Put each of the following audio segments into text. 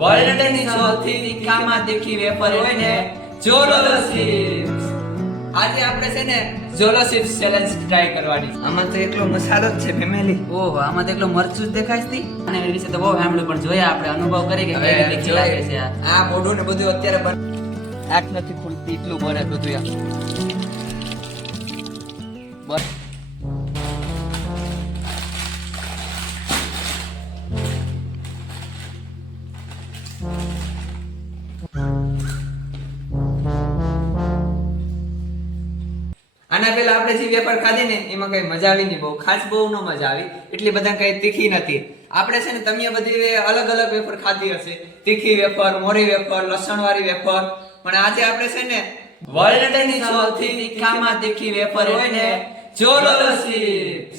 વર્લ્ડની સૌથી તીખામાં તીખી વેફર હોય ને જોલો ચિપ્સ આજે આપણે છે ને જોલો ચિપ્સ ચેલેન્જ ટ્રાય કરવાની આમાં તો એકલો મસાલો જ છે ફેમિલી ઓહો આમાં તો એકલો મરચું જ દેખાય છે. અને એ વિશે તો બહુ સાંભળ્યું પણ જોયા આપણે અનુભવ કરી કે કેવી તીખી લાગે છે આ. મોઢું ને બધું અત્યારે આંખ નથી ખુલતી એટલું બને બધું યાર આના પહેલા આપણે જે વેફર ખાધી ને એમાં કઈ મજા આવી નહીં બહુ ખાસ બહુ ન મજા આવી એટલી બધા કઈ તીખી નથી. આપણે છે ને તમે બધી અલગ અલગ વેફર ખાધી હશે. તીખી વેફર મોરી વેફર લસણ વાળી વેફર પણ આજે આપણે છે ને વર્લ્ડની સૌથી તીખામાં તીખી વેફર હોય ને જોલો ચિપ્સ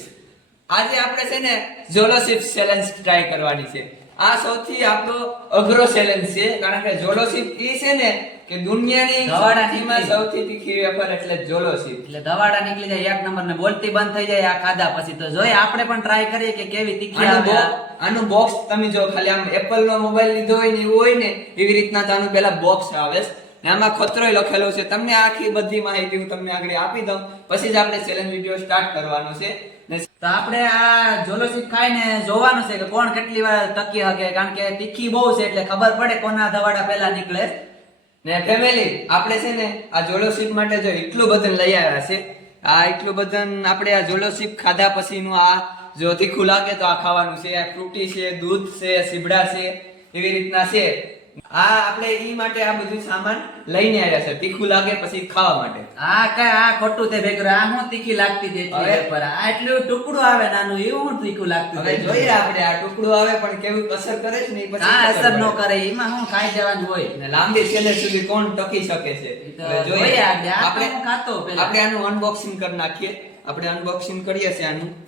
આજે આપણે છે ને જોલો ચિપ્સ ચેલેન્જ ટ્રાય કરવાની છે. આ સૌથી આપણો અઘરો ચેલેન્જ છે કારણ કે જોલો એ છે ને કે દુનિયાની ધવાડાની સૌથી તીખી વેફર એટલે જોલો એટલે દવાડા નીકળી જાય એક નંબર ને બોલતી બંધ થઈ જાય આ ખાધા પછી તો જોઈએ આપણે પણ ટ્રાય કરીએ કે કેવી તીખી આવે. આનું બોક્સ તમે જો ખાલી આમ એપલ નો મોબાઈલ લીધો હોય ને એવું હોય ને એવી રીતના તો આનું પેલા બોક્સ આવે. ને આમાં ખતરો લખેલો છે. તમને આખી બધી માહિતી હું તમને આગળ આપી દઉં. પછી જ આપણે ચેલેન્જ વીડિયો સ્ટાર્ટ કરવાનો છે. તો આપણે આ જોલોસીપ ખાઈને જોવાનું છે કે કોણ કેટલી વાર ટકી શકે કારણ કે તીખી બહુ છે એટલે ખબર પડે કોના દવાડા પહેલા નીકળે. ને ફેમિલી આપણે છે ને આ જોલોશીપ માટે જો એટલું બધું લઈ આવ્યા છે, આ એટલું બધું આપણે આ જોલોશીપ ખાધા પછીનું આ જો તીખું લાગે તો આ ખાવાનું છે, આ ફ્રૂટી છે, દૂધ છે સીબડા છે, એવી રીતના છે. આ આપણે ઈ માટે આ બધું સામાન લઈને આવ્યા છે. તીખું લાગે પછી ખાવા માટે. આ કઈ આ ખોટું તે ભેગું. આ હું તીખી લાગતી એટલી હવે- વેફર. આ એટલું ટુકડું આવે નાનું એવું હું તીખું લાગતું હવે જોઈએ આપણે આ ટુકડું આવે પણ કેવું અસર કરે છે ને પછી આ અસર ન. કરે એમાં હું ખાઈ જવાનું હોય. ને લાંબી છેલ્લે સુધી કોણ ટકી શકે છે? જોઈએ. આપણે. આપણે આનું અનબોક્સિંગ કરી નાખીએ. આપણે અનબોક્સિંગ કરીએ છીએ આનું.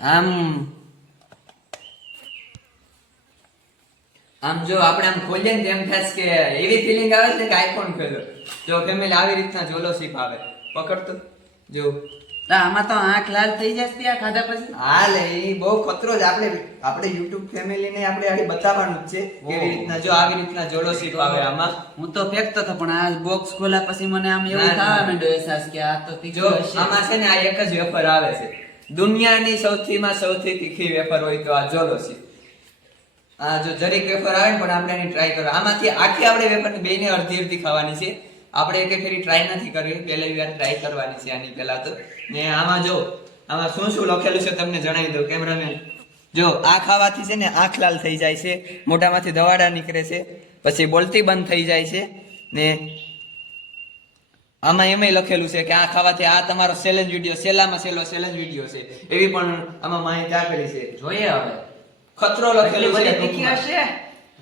આમ આમ જો આપણે આમ ખોલીએ ને તેમ થાય કે એવી ફિલિંગ આવે છે કે આઈફોન ખોલ્યો. જો ફેમિલી આવી રીતના જોલો સીપ આવે. પકડતો? જો. આમાં તો આંખ લાલ થઈ જશે આ ખાધા પછી. હા લે એ બહુ ખતરો જ આપણે આપણે યુટ્યુબ ફેમિલી ને આપણે આડી બતાવવાનું જ છે કેવી રીતના જો આવી રીતના જોડો સીપ આવે આમાં. હું તો ફેંકતો હતો પણ આ બોક્સ ખોલા પછી મને આમ એવું. થવા માંડ્યો અહેસાસ કે આ તો જો આમાં છે ને આ એક જ વેફર આવે છે. દુનિયાની સૌથીમાં સૌથી તીખી વેફર હોય તો આ જોલો છે આ જો જરીક વેફર આવે પણ આપણે એની ટ્રાય કરો. આમાંથી આખી આપણે વેફર બેને અડધી અડધી ખાવાની છે. આપણે એક ફેરી ટ્રાય નથી કરવી. પહેલી વાર ટ્રાય કરવાની છે આની પહેલા તો. ને આમાં જો, આમાં શું શું લખેલું છે તમને જણાવી દઉં કેમેરામેન જો, આ ખાવાથી છે ને આંખ લાલ થઈ જાય છે. મોઢામાંથી દવાડા નીકળે છે. પછી બોલતી બંધ થઈ જાય છે. ને આમાં એમય લખેલું છે કે આ ખાવાથી આ તમારો ચેલેન્જ વીડિયો સેલામાં સેલો ચેલેન્જ વીડિયો છે. એવી પણ આમાં માહિતી આપેલી છે. જોઈએ હવે. ખતરો લખેલો છે તીખી હશે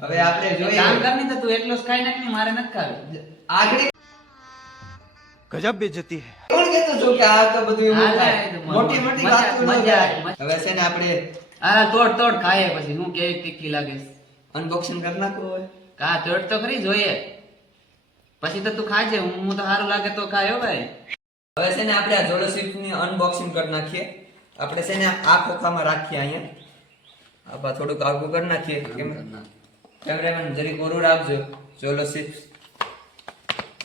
હવે આપણે જોઈએ. કામ કરની તો તું એકલો જ નાખ ને મારે નથી ખાવી. આગળ. ગજબ બેજતી હે. કોણ કહેતો છો કે આ તો બધું મોટી મોટી વાત મજા હવે છે ને આપણે આ તોડ તોડ ખાઈએ પછી. હું કેવી તીખી લાગે અનબોક્સિંગ કરી નાખો હવે કા તોડ તો ખરી જોઈએ. પછી તો તું ખાજે હું હું તો સારું લાગે તો ખાયો ભાઈ. હવે છે ને આપણે આ જોડો ની અનબોક્સિંગ કરી નાખીએ. આપણે છે ને આ ખોખામાં રાખીએ અહીંયા. આપા થોડુંક આગું કરી નાખીએ. કેમ કેમેરામેન જરી કોરું રાખજો. જોલો ચિપ્સ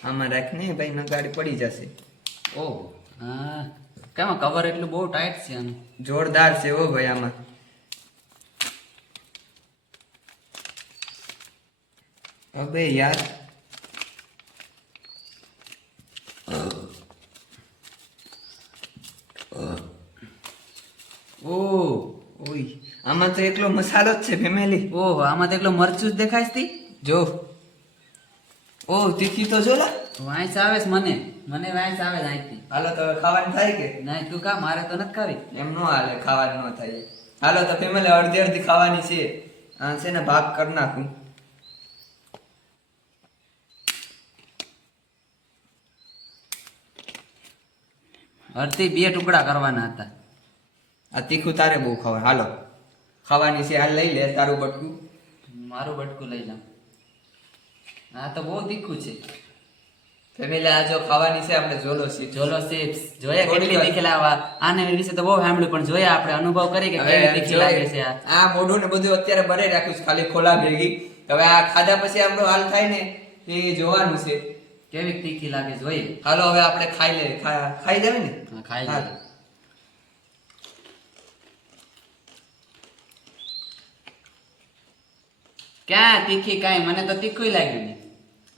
આમાં રાખને ભાઈ ન ગાડી પડી જશે. ઓહ હા. કેમ કવર એટલું બહુ ટાઈટ છે આનું. જોરદાર છે ઓ ભાઈ આમાં. અબે યાર ઓહ ઓય આમાં તો એકલો મસાલો જ છે ફેમિલી ઓહો આમાં તો એકલો મરચું જ દેખાય છે જો. ઓ તીખી તો જો વાંસ આવે છે મને. મને વાંસ આવે છે અહીંથી હાલો તો ખાવાનું થાય કે? નહીં તું કા મારે તો નથી ખાવી. એમ નો હાલે ખાવાનું ન થાય. હાલો તો ફેમિલી અડધી અડધી ખાવાની છે. આ છે ને ભાગ કરી નાખું. અડધી બે ટુકડા કરવાના હતા. આ તીખું તારે બહુ ખાવા હાલો. ખાવાની છે આ લઈ લે તારું બટકું. મારું બટકું લઈ જા. આ તો બહુ તીખું છે. ફેમિલી આ જો ખાવાની છે આપણે જોલો સી જોલો ચિપ્સ જોયા કેટલી વાર. તીખી લાવા આને વિશે તો બહુ સાંભળ્યું પણ જોયા આપણે અનુભવ કરી કે કેવી તીખી લાગે છે આ. આ મોઢું ને બધું અત્યારે ભરે રાખ્યું છે ખાલી ખોલા ભેગી. હવે આ ખાધા પછી આપણો હાલ થાય ને એ જોવાનું છે. કેવી તીખી લાગે જોઈએ? હાલો હવે આપણે ખાઈ લે ખાઈ જાવે ને? ખાઈ હા. ક્યાં તીખી કાંઈ? મને તો તીખું લાગ્યું નહીં.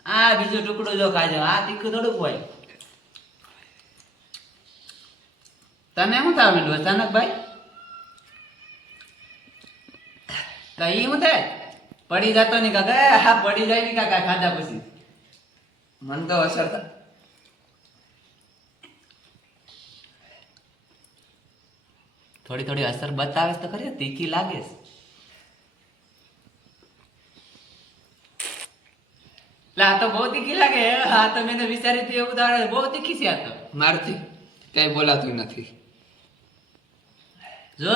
આ બીજું ટુકડું જો ખાજો. આ તીખું થોડુંક હોય. તને શું થવા માંડ્યું તો કઈ હું થાય? પડી જતો નહીં કાકા. હા, પડી જાય નહીં કાકા ખાધા પછી. મન તો અસર થાય. થોડી થોડી અસર બતાવે તો ખરી, તીખી લાગે છે. લા તો બહુ તીખી લાગે. આ તો મેં વિચારી વિચાર્યું હતું એવું તો બહુ તીખી છે આ તો. મારથી. કઈ બોલાતું નથી. જો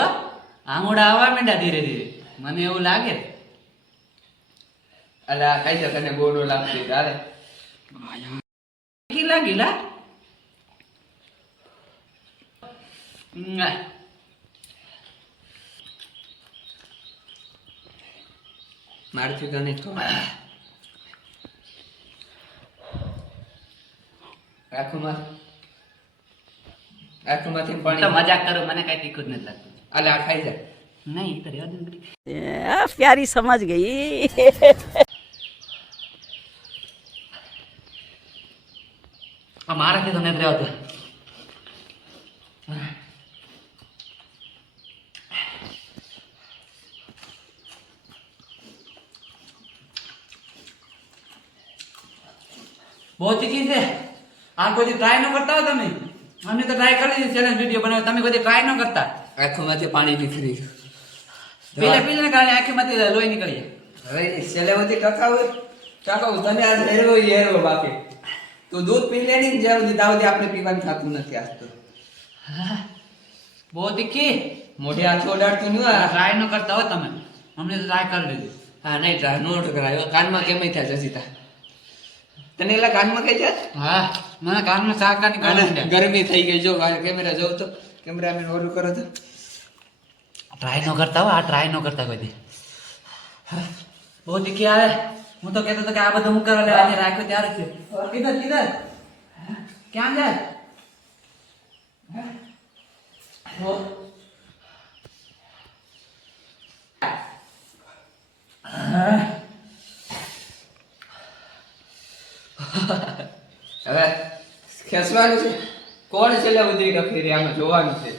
આંગુડા આવવા માંડ્યા ધીરે ધીરે. મને એવું લાગે. અલે આ ખાઈ છે તને બહુ ન લાગતી તારે તીખી લાગી લા. મારથી તને તો. આંખોમાં આંખોમાંથી પાણી. મજાક કરો મને કઈ તીખું જ નથી લાગતું. અલા ખાઈ જા. નહીં તો રહેવા દો પ્યારી સમજ ગઈ. મારાથી તો નથી બહુ ચીકી છે. આ કોઈ ટ્રાય ન કરતા હો તમે? અમને તો ટ્રાય કરી દીધી ચેલેન્જ વીડિયો બનાવ્યો તમે કોઈ ટ્રાય ન કરતા? આંખોમાંથી પાણી નીકળી પેલા પેલા કારણે આંખીમાંથી લોહી નીકળી હવે છેલ્લે બધી ટકા હોય. કાકા તને હેરવો હેરવો બાકી તો દૂધ પી લેની જેમ જ્યાં સુધી ત્યાં સુધી આપણે પીવાનું થતું નથી આજ તો. બહુ તીખી. મોઢે હાથ ઉડાડતું નહીં આ ટ્રાય ન કરતા હો તમે. અમને તો ટ્રાય કરી લીધી. હા નહીં ટ્રાય નો કરાયો. કાનમાં કેમ થાય જસીતા તને એલા કાનમાં કઈ જાય હા મને કાનમાં સાકાની કાન ગરમી થઈ ગઈ જો કેમેરા જોઉં તો. કેમેરામેન ઓલું કરો તો ટ્રાય ન કરતા હો આ ટ્રાય ન કરતા કોઈ બહુ દીકી આવે. હું તો કહેતો હતો કે આ બધું હું કરવા લેવાની રાખ્યો ત્યારે છે. કીધર કીધર ક્યાં જાય? હવે ખેંચવાનું છે. કોણ છેલ્લે ટકી રહી આમાં જોવાનું છે.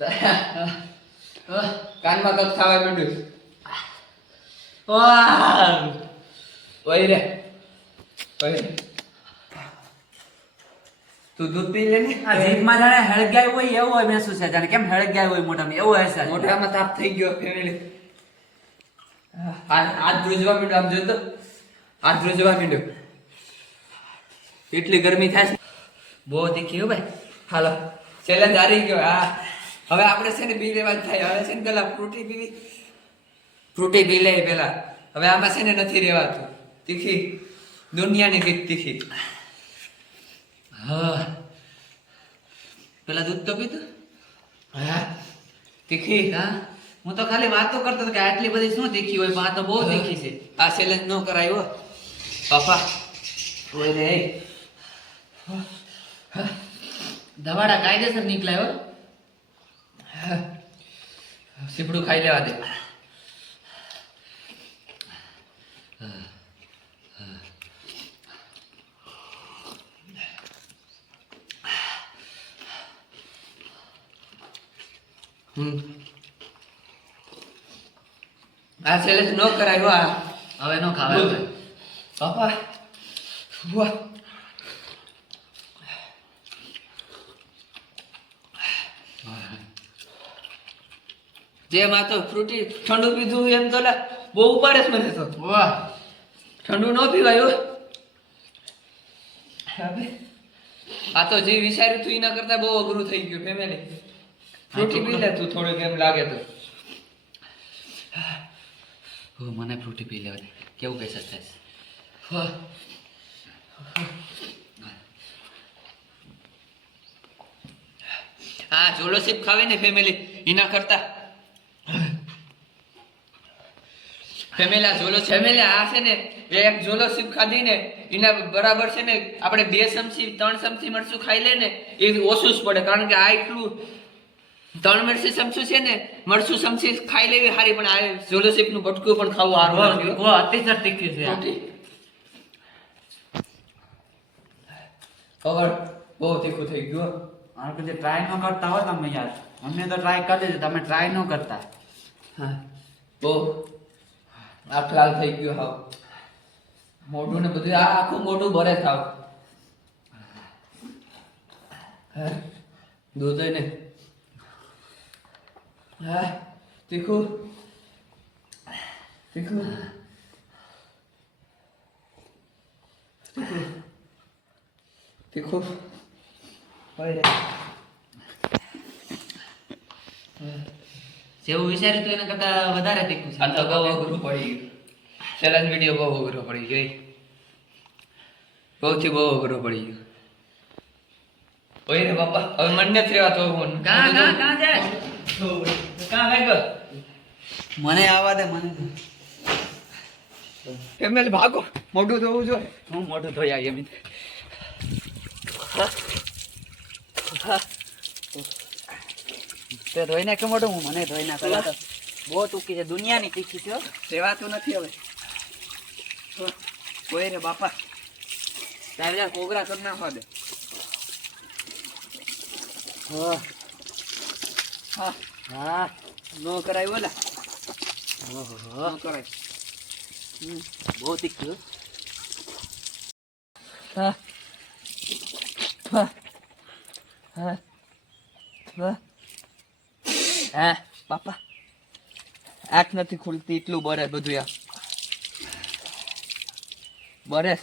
કાનમાં કપ ખાવા માંડ્યું. ઓય રે. ઓય તું દૂધ પી લે ને? આ જીભમાં જાણે હળગાય હોય એવું હોય મહેસૂસ થાય. જાણે કેમ હળગાય હોય મોઢામાં? એવું હશે. મોઢામાં તાપ થઈ ગયો ફેમિલી હાથ ધ્રુજવા માંડ્યો. આમ જોતો. હાથ જવા માંડ્યો. એટલી ગરમી થાય છે. બહુ હો ભાઈ. હાલો ચેલેન્જ હારી ગયો. હા. હવે આપણે છે ને બી લેવા જ થાય. હવે છે ને પેલા ફ્રૂટી પીવી ફ્રૂટી પી લે પેલા. હવે આમાં છે ને નથી રહેવાતું. તીખી. દુનિયાની કંઈક તીખી. હા. પેલા દૂધ તો પીતું હા. તીખી? હા. હું તો ખાલી વાતો કરતો હતો કે આટલી બધી શું તીખી હોય? પણ આ તો બહુ તીખી છે. આ ચેલેન્જ ન કરાયો પપ્પા ઓય રે દવાડા કાયદેસર નીકળાય સીપડું ખાઈ લેવા દે. આ ચેલેન્જ ન કરાયો આ. હવે નો ખાવાય પપ્પા વાહ જેમ આ તો ફ્રૂટી ઠંડુ પીધું એમ તો લે બહુ ઉપાડે છે મને તો. વાહ. ઠંડુ ન પીવાય. આ તો જે વિચાર્યું તું એના કરતા બહુ અઘરું થઈ ગયું ફેમિલી ફ્રૂટી પી લે તું થોડુંક એમ લાગે તો. મને ફ્રૂટી પી લેવા કેવું કહેશે થાય હા. જોલોસીપ ખાવે ને ફેમિલી એના કરતા ફેમિલી આ જોલો ફેમિલી આ છે ને એક જોલોસીપ ખાધી ને એના બરાબર છે ને આપણે બે ચમચી ત્રણ ચમચી મરચું ખાઈ લે ને એ ઓછું જ પડે કારણ કે આ એટલું ત્રણ મરચી ચમચું છે ને મરચું ચમચી ખાઈ લેવી સારી પણ આ જોલોસીપનું બટકું પણ ખાવું સારું હો. બહુ અતિશય તીખી છે ખબર બહુ તીખું થઈ ગયું હો. આ કદી ટ્રાય ન કરતા હો તમે યાર અમને તો ટ્રાય કરી દીધું તમે ટ્રાય ન કરતા હા બહુ આખ લાલ થઈ ગયું હાવ મોઢું ને બધું આ આખું મોઢું ભરે થાવ હા દૂધ ને હા તીખું તીખું તીખું તીખું. હોય રે. જેવું વિચાર્યું હતું એના કરતા વધારે તીખું છે. આ તો બહુ અઘરું પડી ગયું. ચેલેન્જ વીડિયો બહુ અઘરો પડી ગયો. બહુથી બહુ અઘરો પડી ગયો. ઓય રે બાપા હવે મન નથી રહેવાતો હું કા કાં કા જાય કાં મને આવા દે મને ફેમિલી ભાગો. મોઢું ધોવું જોઈએ. હું મોઢું આવી એમ તે ધોઈ નાખ મોઢું હું મને ધોઈ નાખ. બહુ ટૂંકી છે દુનિયાની તીખી છે. રહેવાતું નથી હવે. કોઈ રે બાપા. તારે કોગરા કરી નાખવા દે. હા. હા. નો કરાય બોલા નો કરાય. બહુ તીખી હો. હા હા હા હા હા બાપા આંખ નથી ખુલતી એટલું બરે બધું આ બરે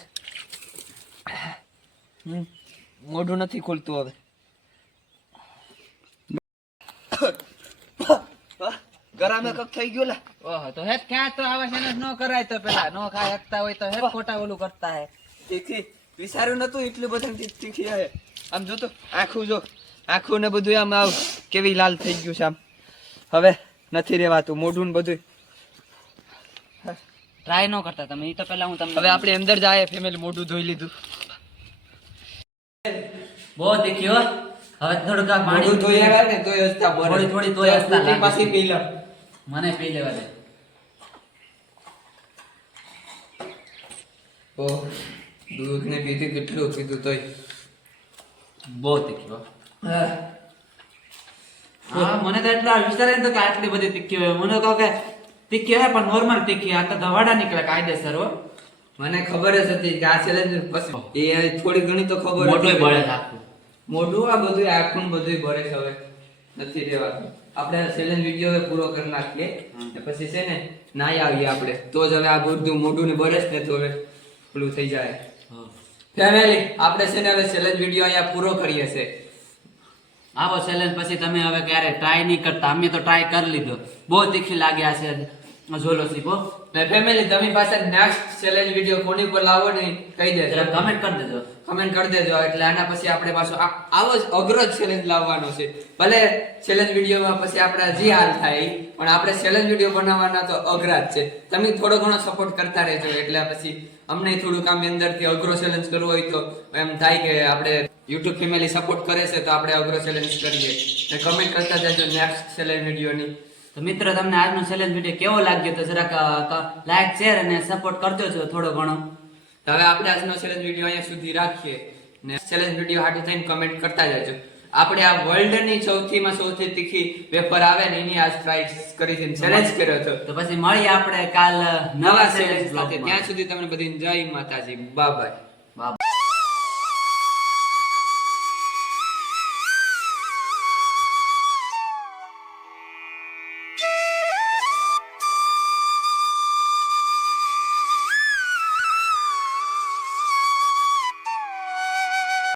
મોઢું નથી ખુલતું હવે ગરામે કક થઈ ગયું લા ઓહો તો હેત ક્યાં તો આવા છે ન? કરાય તો પેલા. નો ખાય હકતા હોય તો હેત ખોટા ઓલું કરતા હે. તીખી વિચાર્યું નતું એટલું બધું તીખી આવે આમ જો તો આખું જો આખું ને બધું આમ આવ કેવી લાલ થઈ ગયું છે આમ. હવે નથી રેવાતું મોઢું ને બધું ટ્રાય ન કરતા તમે એ તો પેલા હું તમને હવે આપણે અંદર જાય ફેમિલી મોઢું ધોઈ લીધું. બહુ દેખ્યો હવે થોડુંક આ પાણી ધોઈ આવ્યા ને તોય હસતા બરે. થોડી થોડી તોય હસતા લાગે પાછી પી લો. મને પી લેવા દે. ઓ દૂધ ને પીધું કેટલું પીધું તોય બહુ તીખી હા. હા. મને તો એટલા વિચારે તો કે આટલી બધી તીખી હોય. મને કહો કે તીખી હોય પણ નોર્મલ તીખી આ તો ધવાડા નીકળે કાયદેસર હો. મને ખબર જ હતી કે આ ચેલેન્જ પછી એ થોડી ઘણી તો ખબર મોટું હતી. બળે આખું. મોઢું આ બધું આખું બધું ભરે છે હવે. નથી રહેવાતું આપણે ચેલેન્જ વીડિયો હવે પૂરો કરી નાખીએ. ને પછી છે ને નાઈ આવીએ આપણે. તો જ હવે આ બધું મોઢું ને છે ને તો હવે. પેલું થઈ જાય. ફેમિલી આપણે છે ને હવે ચેલેન્જ વીડિયો અહીંયા પૂરો કરીએ છે આવો ચેલેન્જ પછી તમે હવે ક્યારે ટ્રાય નહીં કરતા. અમે તો ટ્રાય કરી લીધો. બહુ તીખી લાગ્યા છે ઝોલો સીપો ને ફેમિલી તમે પાસે નેક્સ્ટ ચેલેન્જ વીડિયો કોની પર લાવો ને કહી દેજો. કમેન્ટ કરી દેજો. કમેન્ટ કરી દેજો. એટલે આના પછી આપણે પાછો આવો જ અઘરો ચેલેન્જ લાવવાનો છે. ભલે ચેલેન્જ વિડીયોમાં પછી આપણે જે હાલ થાય, પણ આપણે ચેલેન્જ વીડિયો બનાવવાના તો અઘરા જ છે. તમે થોડો ઘણો સપોર્ટ કરતા રહેજો. એટલે પછી અમને થોડુંક આમ અંદરથી અઘરો ચેલેન્જ કરવો હોય તો એમ થાય કે આપણે યુટ્યુબ ફેમિલી સપોર્ટ કરે છે તો આપણે અઘરો ચેલેન્જ કરીએ. ને કમેન્ટ કરતા જજો નેક્સ્ટ ચેલેન્જ વિડીયોની તો મિત્રો, તમને આજનો ચેલેન્જ વીડિયો કેવો લાગ્યો તો જરાક લાઈક શેર અને સપોર્ટ કરજો છો થોડો ઘણો. તો હવે આપણે આજનો ચેલેન્જ વીડિયો અહીંયા સુધી રાખીએ ને ચેલેન્જ વીડિયો હાટુ થઈને કમેન્ટ કરતા જજો. આપણે આ વર્લ્ડની સૌથીમાં સૌથી તીખી વેફર આવે ને એની આજ ટ્રાય કરી છે ચેલેન્જ કર્યો હતો. તો પછી મળીએ આપણે કાલ નવા ચેલેન્જ સાથે. ત્યાં સુધી તમને બધી જય માતાજી. Bye bye